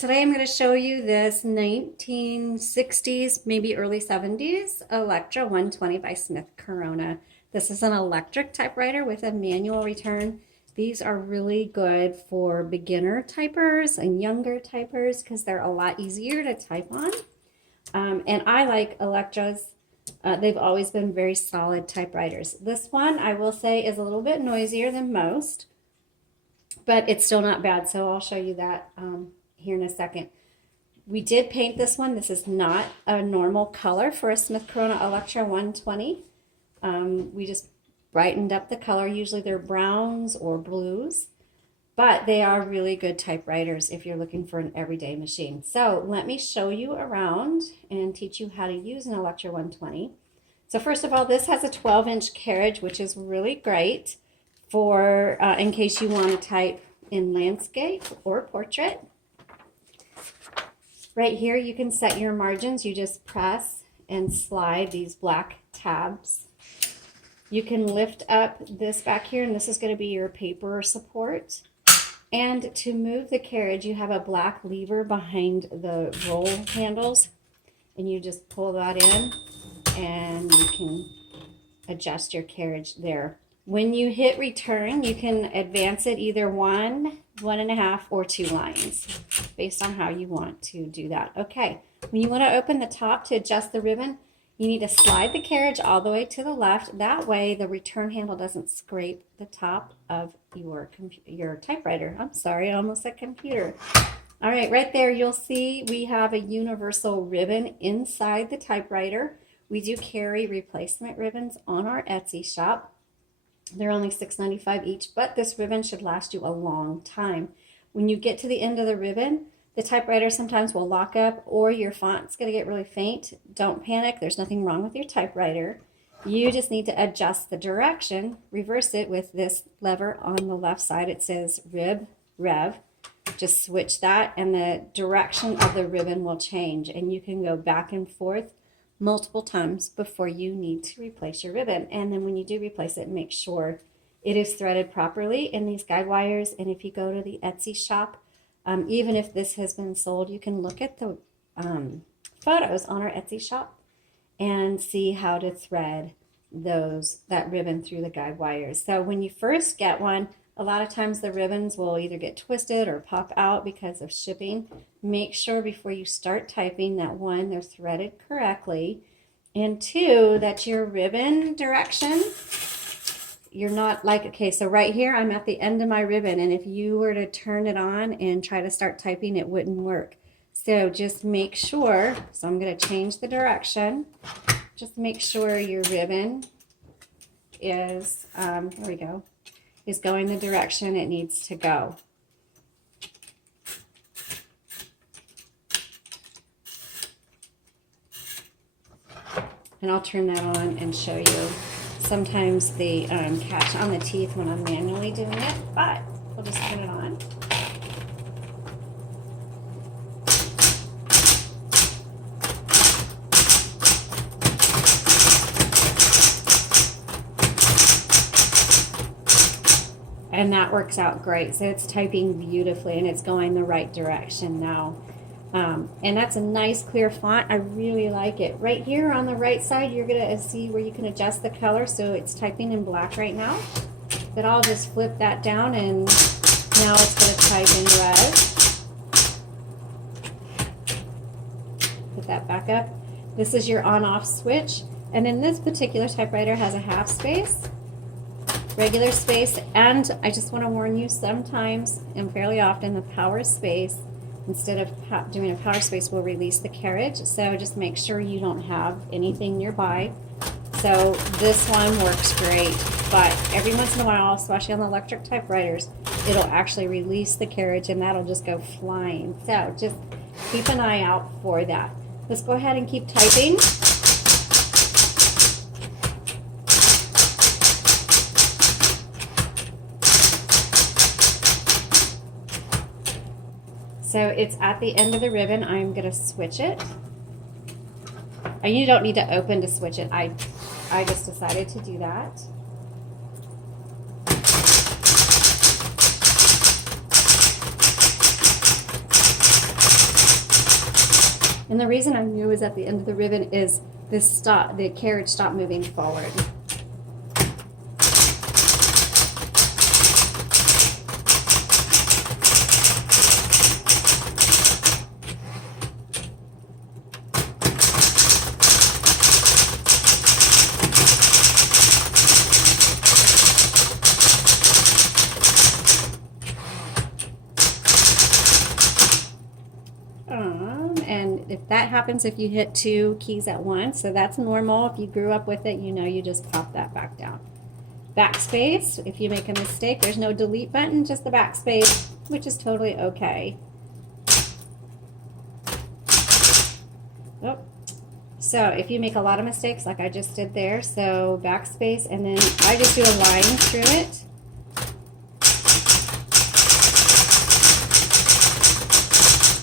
Today I'm going to show you this 1960s, maybe early 70s Electra 120 by Smith Corona. This is an electric typewriter with a manual return. These are really good for beginner typers and younger typers because they're a lot easier to type on. And I like Electras. They've always been very solid typewriters. This one, I will say, is a little bit noisier than most, but it's still not bad, so I'll show you that here in a second. We did paint this one. This is not a normal color for a Smith Corona Electra 120. We just brightened up the color. Usually they're browns or blues, but they are really good typewriters if you're looking for an everyday machine. So let me show you around and teach you how to use an Electra 120. So first of all, this has a 12-inch carriage, which is really great for in case you want to type in landscape or portrait. Right here you can set your margins. You just press and slide these black tabs. You can lift up this back here, and this is going to be your paper support. And to move the carriage, you have a black lever behind the roll handles, and you just pull that in and you can adjust your carriage there. When you hit return, you can advance it either 1, 1.5, or 2 lines based on how you want to do that. Okay, when you want to open the top to adjust the ribbon, you need to slide the carriage all the way to the left. That way the return handle doesn't scrape the top of your typewriter. I'm sorry, I almost said computer. All right, right there you'll see we have a universal ribbon inside the typewriter. We do carry replacement ribbons on our Etsy shop. They're only $6.95 each, but this ribbon should last you a long time. When you get to the end of the ribbon, the typewriter sometimes will lock up or your font's going to get really faint. Don't panic. There's nothing wrong with your typewriter. You just need to adjust the direction, reverse it with this lever on the left side. It says rev. Just switch that and the direction of the ribbon will change, and you can go back and forth multiple times before you need to replace your ribbon. And then when you do replace it, make sure it is threaded properly in these guide wires. And if you go to the Etsy shop, even if this has been sold, you can look at the photos on our Etsy shop and see how to thread that ribbon through the guide wires. So when you first get one, a lot of times the ribbons will either get twisted or pop out because of shipping. Make sure before you start typing that 1, they're threaded correctly, and 2, that your ribbon direction, you're not like, okay, so right here I'm at the end of my ribbon, and if you were to turn it on and try to start typing, it wouldn't work. So just make sure, so I'm going to change the direction, just make sure your ribbon is, there we go, is going the direction it needs to go. And I'll turn that on and show you. Sometimes they catch on the teeth when I'm manually doing it, but we'll just turn it on. And that works out great. So it's typing beautifully and it's going the right direction now. And that's a nice clear font. I really like it. Right here on the right side, you're going to see where you can adjust the color. So it's typing in black right now. But I'll just flip that down and now it's going to type in red. Put that back up. This is your on-off switch. And then this particular typewriter has a half space, regular space, and I just want to warn you, sometimes and fairly often the power space, instead of doing a power space, will release the carriage. So just make sure you don't have anything nearby. So this one works great, but every once in a while, especially on the electric typewriters, it'll actually release the carriage and that'll just go flying. So just keep an eye out for that. Let's go ahead and keep typing. So it's at the end of the ribbon. I'm going to switch it. And you don't need to open to switch it. I just decided to do that. And the reason I knew is at the end of the ribbon is the carriage stopped moving forward. And if that happens, if you hit 2 keys at once, so that's normal. If you grew up with it, you know you just pop that back down. Backspace, if you make a mistake, there's no delete button, just the backspace, which is totally okay. Oh. So if you make a lot of mistakes, like I just did there, so backspace, and then I just do a line through it.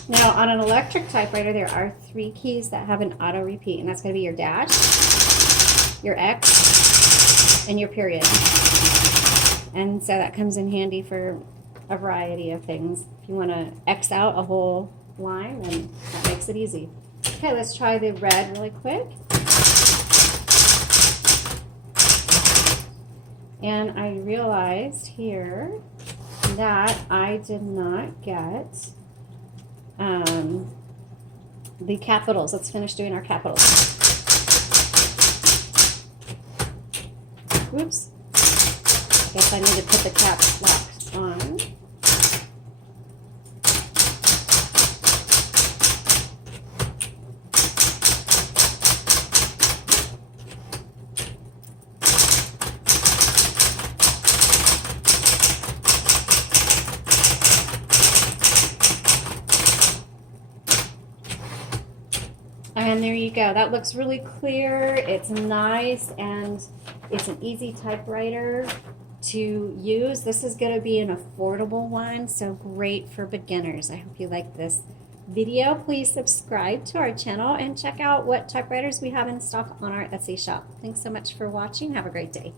Now, on an electric typewriter, there are 3 keys that have an auto repeat, and that's going to be your dash, your X, and your period. And so that comes in handy for a variety of things. If you want to X out a whole line, then that makes it easy. Okay, let's try the red really quick. And I realized here that I did not get the capitals. Let's finish doing our capitals. Whoops. I guess I need to put the caps lock on. And there you go. That looks really clear. It's nice, and it's an easy typewriter to use. This is going to be an affordable one, so great for beginners. I hope you like this video. Please subscribe to our channel and check out what typewriters we have in stock on our Etsy shop. Thanks so much for watching. Have a great day.